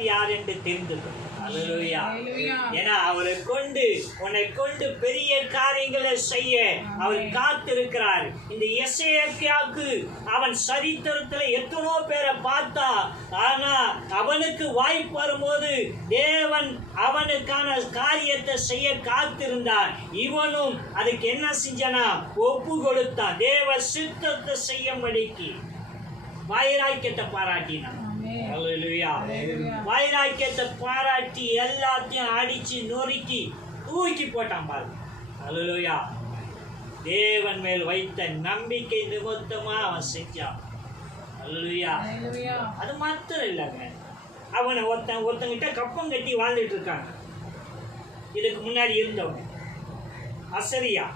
நல்லவர் யார் என்று தெரிந்து கொள். அல்லேலூயா. ஏன்னா அவரை கொண்டு உன்னை கொண்டு பெரிய காரியங்களை செய்ய அவர் காத்திருக்கிறார். இந்த எசேக்கியாவுக்கு அவன் சரித்திரத்துல எத்தனோ பேரை பார்த்தா, ஆனா அவனுக்கு வாய்ப்பு வரும்போது தேவன் அவனுக்கான காரியத்தை செய்ய காத்திருந்தார். இவனும் அதுக்கு என்ன செஞ்சானா, ஒப்பு கொடுத்தான். தேவ சித்தத்தை செய்யும்படிக்கு வைராக்கியத்தை பாராட்டினான். வைராக்கியத்தை பாராட்டி எல்லாத்தையும் அடிச்சு நொறுக்கி தூக்கி போட்டான் பாருங்க. அல்லேலூயா. தேவன் மேல் வைத்த நம்பிக்கை நிமித்தமா அவன் செஞ்சான். அல்லேலூயா. அது மாத்திரம் இல்லைங்க, அவனை ஒருத்தங்கிட்ட கப்பம் கட்டி வாழ்ந்துட்டு இருக்காங்க. இதுக்கு முன்னாடி இருந்தவங்க அசரியா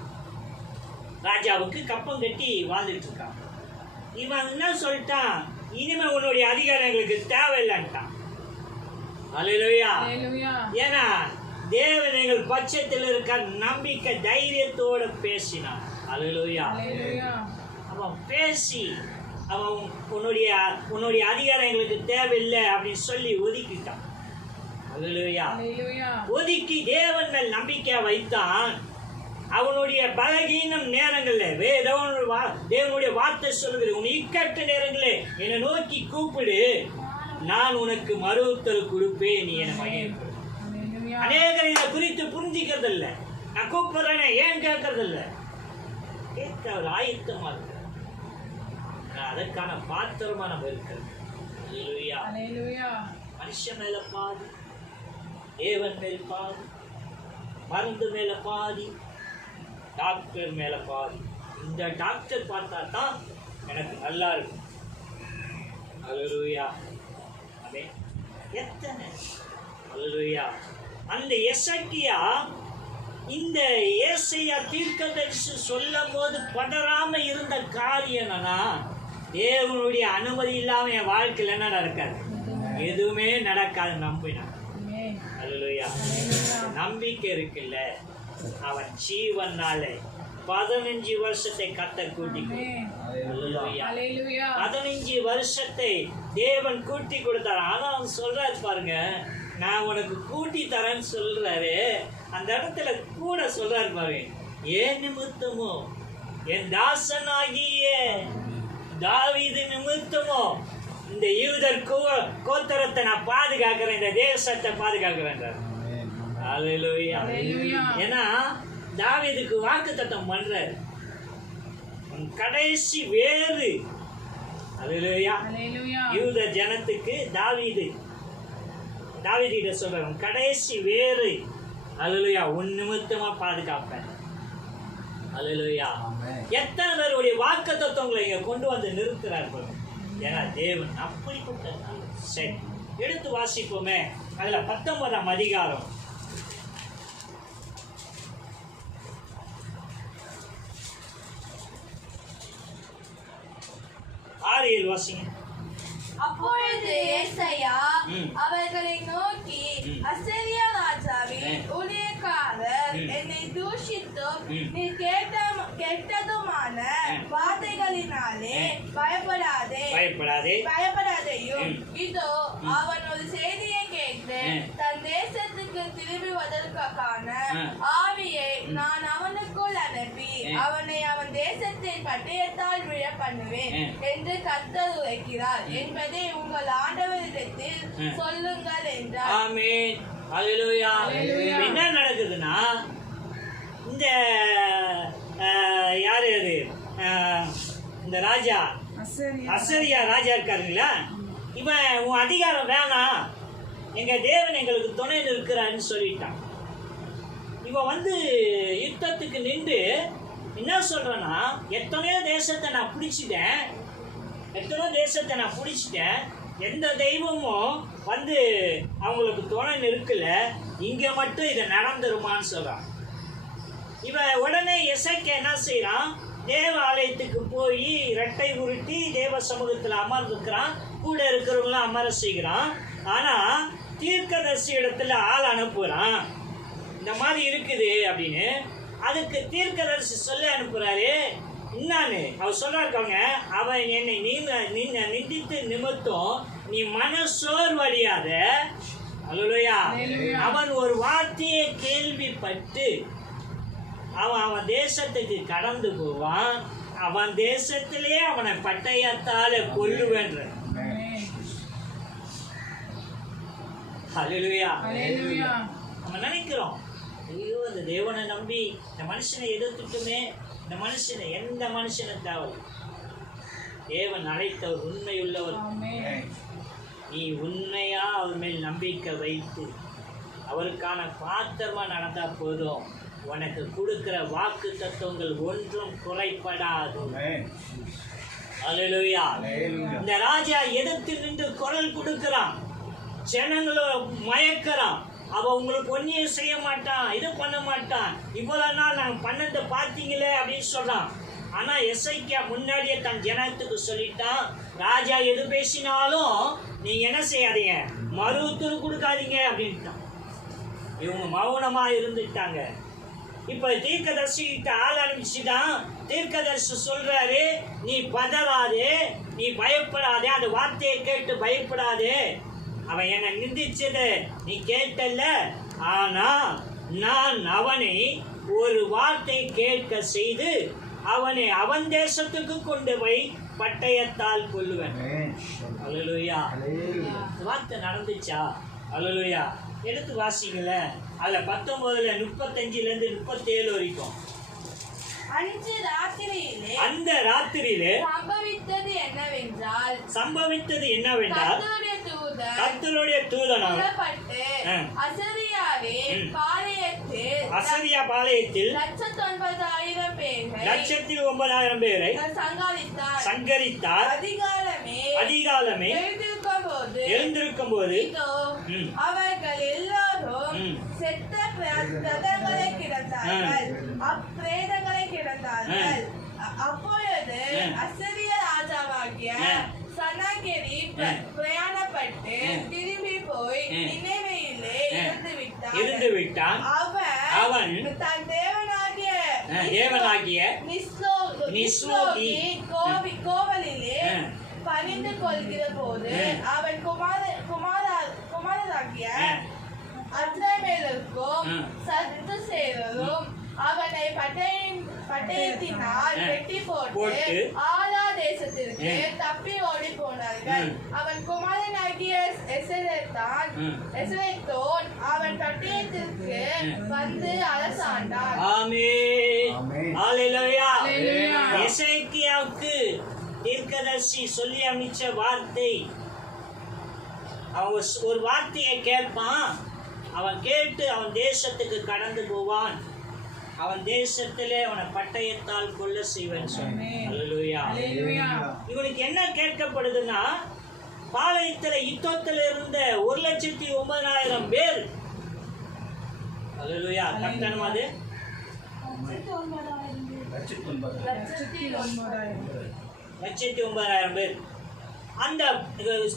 ராஜாவுக்கு கப்பம் கட்டி வாழ்ந்துட்டு இருக்காங்க. இவன் என்ன சொல்லிட்டான், இனிமே உன்னுடைய அதிகாரம் எங்களுக்கு தேவையில்லைன்ட்டான். அல்லேலூயா. ஏன்னா தேவன் எங்கள் பட்சத்தில் இருக்க நம்பிக்கை தைரியத்தோட பேசினான். அல்லேலூயா. அவன் பேசி அவன் உன்னுடைய அதிகாரம் எங்களுக்கு தேவையில்லை அப்படின்னு சொல்லி ஒதுக்கிட்டான். அல்லேலூயா. ஒதுக்கி தேவன் மேல் நம்பிக்கை வைத்தான். அவனுடைய பலகீனம் நேரங்கள்ல தேவனுடைய வார்த்தை சொல்லுகிறது, உன் இக்கட்ட நேரங்களே என்னை நோக்கி கூப்பிடு, நான் உனக்கு மறுத்தல் கொடுப்பேன், நீ என்னை மகிழ்வு. அநேகர் இதை குறித்து புரிஞ்சிக்கிறது இல்லை. நான் கூப்பிடுறேனே ஏன் கேட்கறது இல்லை, கேட்க அவர் ஆயத்தமா இருக்க, அதற்கான பாத்திரமா நம்ம இருக்கிறது. மனுஷன் மேல பாதி, தேவன் மேல் பாதி, மருந்து மேல பாதி, டாக்டர் மேல பாதி. இந்த டாக்டர் பார்த்தா தான் எனக்கு நல்லா இருக்கும். அல்லேலூயா. ஆமென். எத்தனை அல்லேலூயா. அந்த எசேக்கியா இந்த ஏசாயா தீர்க்கதரிசி சொல்லும் போது பதறாம இருந்த காரியம் என்னன்னா, தேவனுடைய அனுமதி இல்லாம என் வாழ்க்கையில் என்ன நடக்காது, எதுவுமே நடக்காது நம்பினான். அல்லேலூயா. நம்பிக்கை இருக்குல்ல, அவன் ஜீவனால 15 வருஷத்தை கர்த்தர் கூட்டி 15 வருஷத்தை தேவன் கூட்டி கொடுத்தார். ஆனா அவன் சொல்றாரு பாருங்க, நான் உனக்கு கூட்டி தரேன்னு சொல்றாரு. அந்த இடத்துல கூட சொல்றாரு பாருங்க, ஏன் நிமித்தமோ என் தாசனாகிய தாவீது நிமித்தமோ இந்த யூதர் கோத்திரத்தை நான் பாதுகாக்கிறேன், இந்த தேசத்தை பாதுகாக்கிறேன். அல்லேலூயா. ஏன்னா தாவீதுக்கு வாக்குத்தத்தம் பண்றாரு, கடைசி வேறு. அல்லேலூயா. யூத ஜனத்துக்கு தாவீது கிட்ட சொல்றாரு, கடைசி வேறு. அல்லேலூயா. உன் நிமித்தமா பாதுகாப்பேன். அல்லேலூயா. எத்தனை பேருடைய வாக்குத்தத்தங்களை இங்க கொண்டு வந்து நிறுத்துறாரு. ஏன்னா தேவன் அப்படிப்பட்ட. சரி, எடுத்து வாசிப்போமே. அதுல 19ஆம் அதிகாரம் 6-7 வாசிங்க. அப்பொழுது ஏசாயா அவர்களை நோக்கி, அசரியா ராஜாவின் ஊழியக்காரர் என்னை தூஷித்தும் நீ கெட்டதுமான வார்த்தைகளினாலே பயப்படாதேயும். இதோ அவன் ஒரு செய்தியை கேட்டு தன் தேசத்துக்கு திரும்புவதற்கான ஆவியை நான் அவனுக்குள் அனுப்பி அவனை அவன் தேசத்தின் பட்டயத்தால் விழ பண்ணுவேன் என்று கர்த்தர் உரைக்கிறார் என்பதை உங்கள் ஆண்டவரிடத்தில் சொல்லுங்கள் என்றார். ஆமென். அல்லேலூயா. என்ன நடக்குதுன்னா, இந்த யாரு அது, இந்த ராஜா அசரியா ராஜா இருக்காருங்களா, இவன் உன் அதிகாரம் வேணாம், எங்க தேவன் எங்களுக்கு துணை இருக்கிறான்னு சொல்லிட்டான். இவன் யுத்தத்துக்கு நின்று என்ன சொல்றேன்னா, எத்தனையோ தேசத்தை நான் பிடிச்சிட்டேன், எந்த தெய்வமும் அவங்களுக்கு துணை இருக்குல்ல, இங்க மட்டும் இதை நடந்துருமான்னு சொல்றான். இவன் உடனே எசேக்கியா என்ன செய்யறான், தேவாலயத்துக்கு போய் ரெட்டை உருட்டி தேவ சமூகத்தில் அமர்ந்துக்கிறான், கூட இருக்கிறவங்களாம் அமர செய்கிறான். ஆனா தீர்க்கதரிசி இடத்துல ஆள் அனுப்புறான், இந்த மாதிரி இருக்குது அப்படின்னு. அதுக்கு தீர்க்கதரிசி சொல்ல அனுப்புறாரு, என்னான்னு அவர் சொல்றாருக்காங்க, அவன் என்னை நிந்தித்து நிமித்தம் நீ மனசோர்வடையாத. அல்லேலூயா. அவன் ஒரு வார்த்தையை கேள்விப்பட்டு அவன் தேசத்துக்கு கடந்து போவான். அவன் தேசத்திலே அவனை பட்டயத்தால கொல்லுவேன்ற. ஹல்லேலூயா. நம்ம நினைக்கிறோம், ஐயோ இந்த தேவனை நம்பி இந்த மனுஷனை எதிர்த்துட்டுமே, இந்த மனுஷனை எந்த மனுஷனை தேவை. தேவன் அழைத்தவர் உண்மையுள்ளவர். நீ உண்மையா அவர் மேல் நம்பிக்கை வைத்து அவருக்கான பாத்திரமா நடந்தா போதும். உனக்கு கொடுக்கிற வாக்கு தத்துவங்கள் ஒன்றும் குறைபடாது. அல்லேலூயா. இந்த ராஜா எதிர்த்து நின்று குரல் கொடுக்கிறான், ஜனங்களை மயக்கிறான். அவன் உங்களுக்கு ஒன்றையும் செய்ய மாட்டான், இது பண்ண மாட்டான். இவ்வளவு நாள் நாங்கள் பண்ணதை பார்த்தீங்களே அப்படின்னு சொல்றான். ஆனா எசேக்கியா முன்னாடியே தன் ஜனத்துக்கு சொல்லிட்டான், ராஜா எது பேசினாலும் நீங்க என்ன செய்யாதீங்க, மறு உத்தரவு கொடுக்காதீங்க அப்படின்ட்டான். இவங்க மௌனமா இருந்துட்டாங்க. இப்ப தீர்க்கதரிசிகிட்ட ஆள் அனுப்பிச்சுதான். தீர்க்கதரிசி சொல்றாரு, நீ பதறாதே, நீ பயப்படாதே, அந்த வார்த்தையை கேட்டு பயப்படாதே. அவன் என்னை நிந்திச்சது நீ கேட்டல்ல, ஆனா நான் அவனை ஒரு வார்த்தை கேட்க செய்து அவனை அவன் தேசத்துக்கு கொண்டு போய் பட்டயத்தால் கொல்லுவேன். அல்லேலூயா. வார்த்தை நடந்துச்சா? அல்லேலூயா. எடுத்து வாசிங்கள. அதுல 19:35 37 வரைக்கும். அந்த ராத்திரியிலே சம்பவித்தது என்னவென்றால் கர்த்தருடைய தூதனாக அசரியா பாளையத்தில் 1,09,000 பேரை சங்கரித்தார். அதிகாலமே எழுந்திருக்கும் போது அவர்கள் எல்லாரும் செத்த பிரேதங்களை கிடந்தார்கள், அப்பிரேதங்களை கிடந்தார்கள். அப்பொழுது அசரிய ராஜாவாகிய சனாகெரிப் பிரயாணப்பட்டு திரும்பி போய் நினிவேயிலே இருந்து விட்டான். அவன் தன் தேவனாகிய நிஸ்ரோகி கோவிலிலே பணிந்து கொள்கிற போது அவன் குமாரராகிய அத்ரமேலுக்கும் சத்துசேலரும் அவனை பட்டயத்தினால் வெட்டி போட்டு ஆலா தேசத்திற்கு தப்பி ஓடி போனார்கள். அவன் குமாரனாகிய எசேத்தோன் அவன் பட்டயத்திற்கு வந்து அரசாண்டான். ஆமென். ஹல்லேலூயா. எசேக்கியாவுக்கு தீர்க்கதரிசி சொல்லி அனுப்பிச்ச வார்த்தை. அவன் ஒரு வார்த்தையை கேட்பான், அவன் கேட்டு அவன் தேசத்துக்கு கடந்து போவான். அவன் தேசத்திலே அவனை பட்டயத்தால் கொல்ல செய்வேன் சொன்னான். அல்லேலூயா. இவனுக்கு என்ன கேட்கப்படுதுன்னா, பாளையத்துல யுத்தத்தில் இருந்த 1,09,000 பேர். அல்லேலூயா. கர்த்தன் அது 1,09,000 பேர். அந்த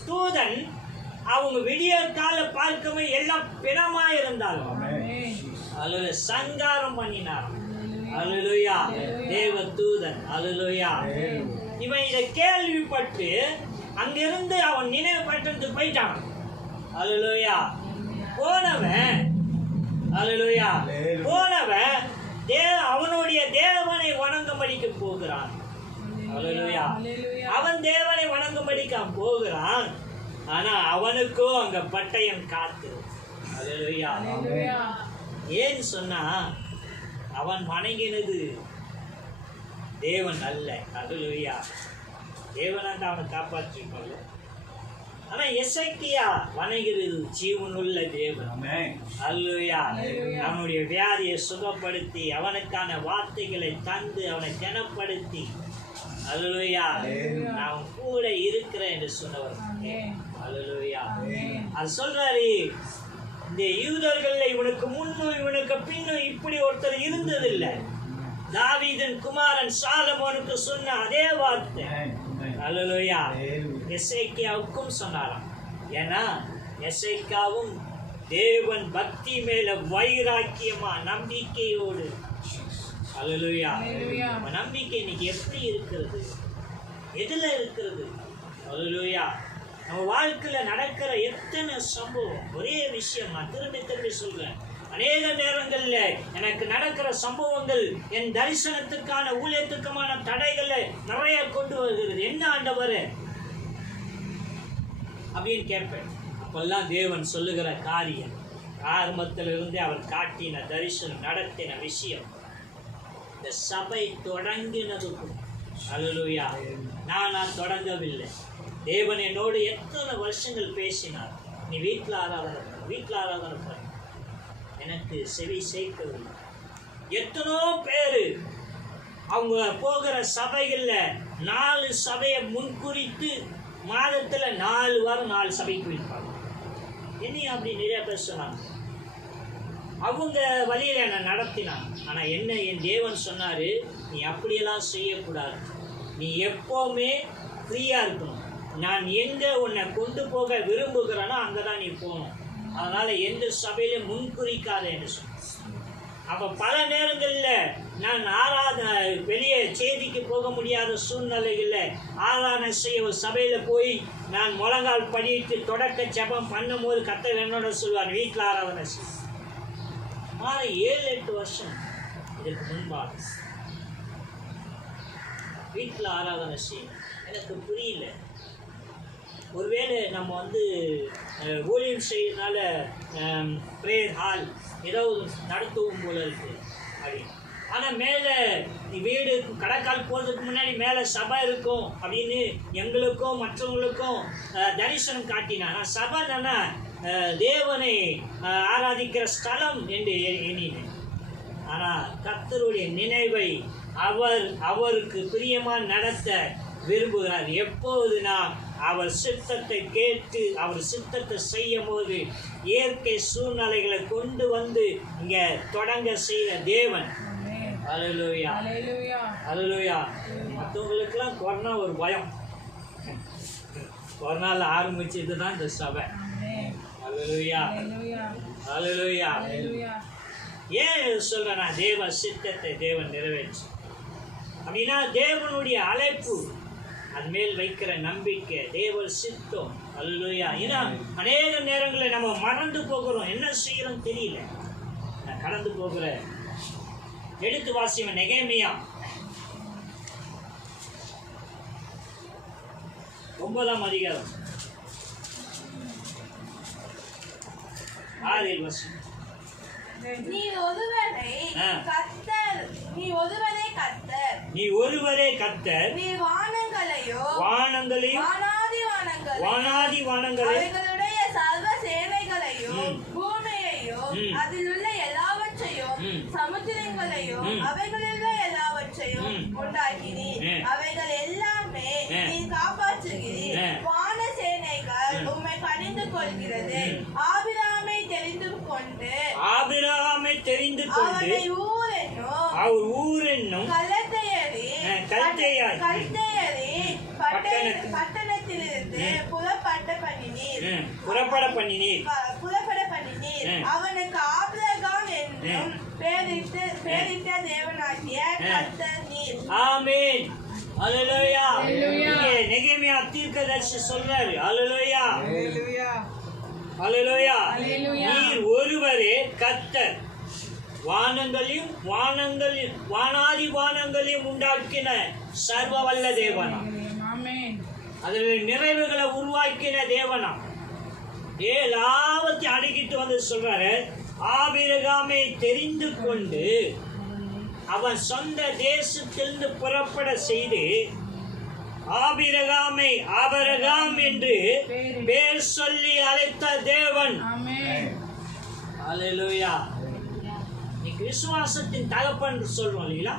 தூதன் அவங்க விடிய கால பார்க்கவே எல்லாம் பிணமா இருந்தாலும் சங்காரம் பண்ணினார். அல்லேலூயா. தேவ தூதன். அல்லேலூயா. இவன் இதை கேள்விப்பட்டு அங்கிருந்து அவன் நினைவுபட்டு போயிட்டான். அல்லேலூயா. போனவன் அவனுடைய தேவனை வணங்கும்படிக்கு போகிறான். அல்லேலூயா. அவன் தேவனை வணங்கும்படிக்கு போகிறான். ஆனா அவனுக்கும் அங்க பட்டயம் காத்து. அல்லேலூயா. ஏன்னு சொன்னா அவன் வணங்கினது தேவன் அல்ல. அல்லேலூயா. தேவனாண்ட அவனை காப்பாற்றிருப்பாங்க. ஆனா எசேக்கியா வணங்குகிறது ஜீவனுள்ள தேவன். அல்லேலூயா. அவனுடைய வியாதியை சுகப்படுத்தி அவனுக்கான வார்த்தைகளை தந்து அவனை கனப்படுத்தி, அல்லேலூயா, நான் கூட இருக்கிறேன் என்று சொன்னவர். அல்லேலூயா. அது சொல்றாரு, இந்த யூதர்கள் இவனுக்கு முன்னும் இவனுக்கு பின்னும் இப்படி ஒருத்தர் இருந்ததில்லை. தாவீதின் குமாரன் சாலமோனுக்கு சொன்ன அதே வார்த்தை. அல்லேலூயா. எசேக்கியாவுக்கும் சொன்னாராம். ஏன்னா எசேக்கியாவும் தேவன் பக்தி மேல வைராக்கியமா நம்பிக்கையோடு, அல்லேலூயா. நம்ம நம்பிக்கை இன்னைக்கு எப்படி இருக்கிறது? எதுல இருக்கிறது? அல்லேலூயா. நம்ம வாழ்க்கையில நடக்கிற எத்தனை சம்பவம், ஒரே விஷயம் நான் திரும்பி திரும்பி சொல்றேன். அநேக நேரங்கள்ல எனக்கு நடக்கிற சம்பவங்கள் என் தரிசனத்துக்கான ஊழியத்துக்குமான தடைகளை நிறைய கொண்டு வருகிறது. என்ன ஆண்டவரே அப்படின்னு கேட்பேன். அப்பெல்லாம் தேவன் சொல்லுகிற காரியம், ஆரம்பத்திலிருந்து அவர் காட்டின தரிசனம், நடத்தின விஷயம், இந்த சபை தொடங்கினதுக்கும் அல்லேலூயா நான் தொடங்கவில்லை. தேவன் என்னோடு எத்தனை வருஷங்கள் பேசினார். நீ வீட்டில் ஆராதனை பண்ண எனக்கு செவி சேர்க்கவில்லை. எத்தனோ பேர் அவங்க போகிற சபைகளில் 4 சபையை முன்குறித்து மாதத்தில் 4 வாரம் 4 சபைக்கு வைப்பாங்க. என்னையும் அப்படி நிறைய பேர் சொன்னாங்க. அவங்க வழியில் என்னை நடத்தினாங்க. ஆனால் என்ன என் தேவன் சொன்னார், நீ அப்படியெல்லாம் செய்யக்கூடாது. நீ எப்போவுமே ஃப்ரீயாக இருக்கணும். நான் எங்கே உன்னை கொண்டு போக விரும்புகிறேனோ அங்கே தான் நீ போகணும். அதனால் எந்த சபையிலும் முன்குறிக்காத என்று சொன்ன. அப்போ பல நேரங்களில் நான் வெளியே செய்திக்கு போக முடியாத சூழ்நிலைகளில் ஆராதனை செய்ய ஒரு சபையில் போய் நான் முழங்கால் படிட்டு தொடக்க ஜெபம் பண்ணும்போது கர்த்தர் என்னோட சொல்லுவார், வீட்டில் ஆராதனை செய்ய. 7-8 வருஷம் இதற்கு முன்பாக வீட்டில் ஆராதனை செய்ய எனக்கு புரியல. ஒருவேளை நம்ம ஊழியம் செய்யறதுனால ப்ரேயர் ஹால் ஏதோ நடத்துவோம் போல இருக்கு அப்படின்னு. ஆனால் மேலே வீடு கடைக்கால் போகிறதுக்கு முன்னாடி மேலே சபை இருக்கும் அப்படின்னு எங்களுக்கும் மற்றவங்களுக்கும் தரிசனம் காட்டினா. நான் சபை தானே தேவனை ஆராதிக்கிற ஸ்தலம் என்று எண்ணினேன். ஆனால் கர்த்தருடைய நினைவை அவருக்கு பிரியமாக நடத்த விரும்புகிறார். எப்போதுனா அவர் சித்தத்தை கேட்டு அவர் சித்தத்தை செய்யும் போது இயற்கை சூழ்நிலைகளை கொண்டு வந்து இங்கே தொடங்க செய்கிற தேவன். அல்லேலூயா அல்லேலூயா. மற்றவங்களுக்கெல்லாம் கொரோனா ஒரு பயம். கொரோனாவில் ஆரம்பிச்சது தான் இந்த சபை. அல்லேலூயா அல்லேலூயா. ஏன் சொல்கிறேன் நான், தேவ சித்தத்தை தேவன் நிறைவேற்று அப்படின்னா தேவனுடைய அழைப்பு, அது மேல் வைக்கிற நம்பிக்கை, தேவ சித்தம். அல்லேலூயா. ஏன்னா அநேக நேரங்களில் நம்ம மறந்து போகிறோம், என்ன செய்யறோம் தெரியல, நான் கடந்து போகிற. எடுத்து வாசியம் நெகேமியா 9ஆம் அதிகாரம் 6 வருஷம். நீ ஒருவரே கர்த்தர். நீ வானங்களையும் வானாதி வானங்களையும் அவைகளுடைய சர்வ சேனைகளையும் பூமியையும் அதிலுள்ள எல்லாவற்றையும் சமுத்திரங்களையும் அவைகளுள்ள எல்லாவற்றையும் உண்டாக்கினீர். அவைகள் எல்லாமே நீ காப்பாற்றுகிறீர். வான சேனைகள் உம்மை கடிந்து கொள்கிறது. ஆபிரகாமை தெரிந்து கொண்டு அவர் ஊர் என்னும் பட்டணத்திலிருந்து புறப்பட பண்ணினீர். அவனுக்கு ஆபிரகாம் என்னும் பெயரிட்ட தேவனாகிய கர்த்தர் நீர். ஆமென். அல்லேலூயா. இங்கே நெகேமியா தீர்க்கதரிசி சொல்றாரு. அல்லேலூயா அல்லேலூயா. நீர் ஒருவரே கர்த்தர், வானங்களையும் வானாதி வானங்களையும் உண்டாக்கின சர்வ வல்ல தேவனா, அதில் நிறைவுகளை உருவாக்கின தேவனா, எல்லாவற்றையும் அடக்கிட்டு வந்து சொல்றாரு. ஆபிரகாமை தெரிந்து கொண்டு அவன் சொந்த தேசத்திலிருந்து புறப்பட செய்து ஆபிரகாமை ஆபிரகாம் என்று பேர் சொல்லி அழைத்த தேவன். அல்லேலூயா. விசுவாசத்தின் தகப்பன் சொல்றோம் இல்லைங்களா?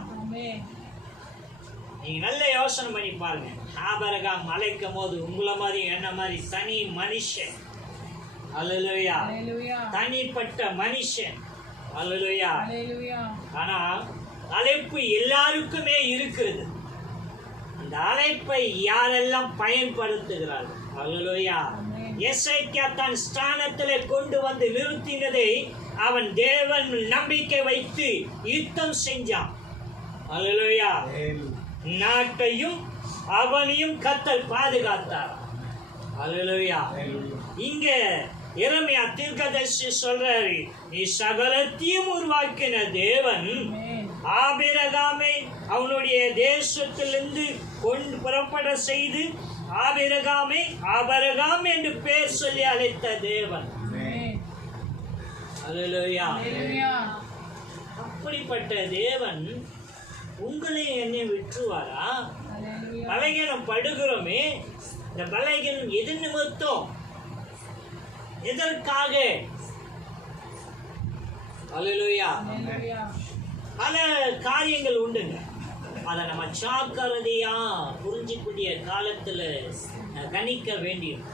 நீங்க நல்ல யோசனை பண்ணி பாருங்க. ஆபிரகாம் அழைக்கும் போது உங்களை மாதிரி என்ன மாதிரி தனி மனுஷன். அல்லேலூயா. தனிப்பட்ட மனுஷன். அல்லேலூயா. ஆனா அழைப்பு எல்லாருக்குமே இருக்கிறது. அந்த அழைப்பை யாரெல்லாம் பயன்படுத்துகிறார்கள்? அல்லேலூயா. எசேக்கியா தன் ஸ்தானத்திலே கொண்டு வந்து நிறுத்தினதை அவன் தேவன் நம்பிக்கை வைத்து யுத்தம் செஞ்சான். அல்லேலூயா. நாட்டையும் அவனையும் கர்த்தர் பாதுகாத்தார். அல்லேலூயா. இங்க எரேமியா தீர்க்கதரிசி சொல்றாரு, நீ சகலத்தையும் உருவாக்கின தேவன் ஆபிரகாமை அவனுடைய தேசத்திலிருந்து கொண்டு புறப்பட செய்து ஆபிரகாமை ஆபரகாம் என்று பெயர் சொல்லி அழைத்த தேவன். அல்லேலூயா. அப்படிப்பட்ட தேவன் உங்களை என்னை விட்டுருவாரா? பலகீனம் படுகிறோமே, இந்த பலகீனம் எது நிமித்தம், எதற்காக? அல்லேலூயா. பல காரியங்கள் உண்டுங்க. அதை நம்ம ஜாக்கிரதையா புரிஞ்சிக்கூடிய காலத்துல கணிக்க வேண்டியும்.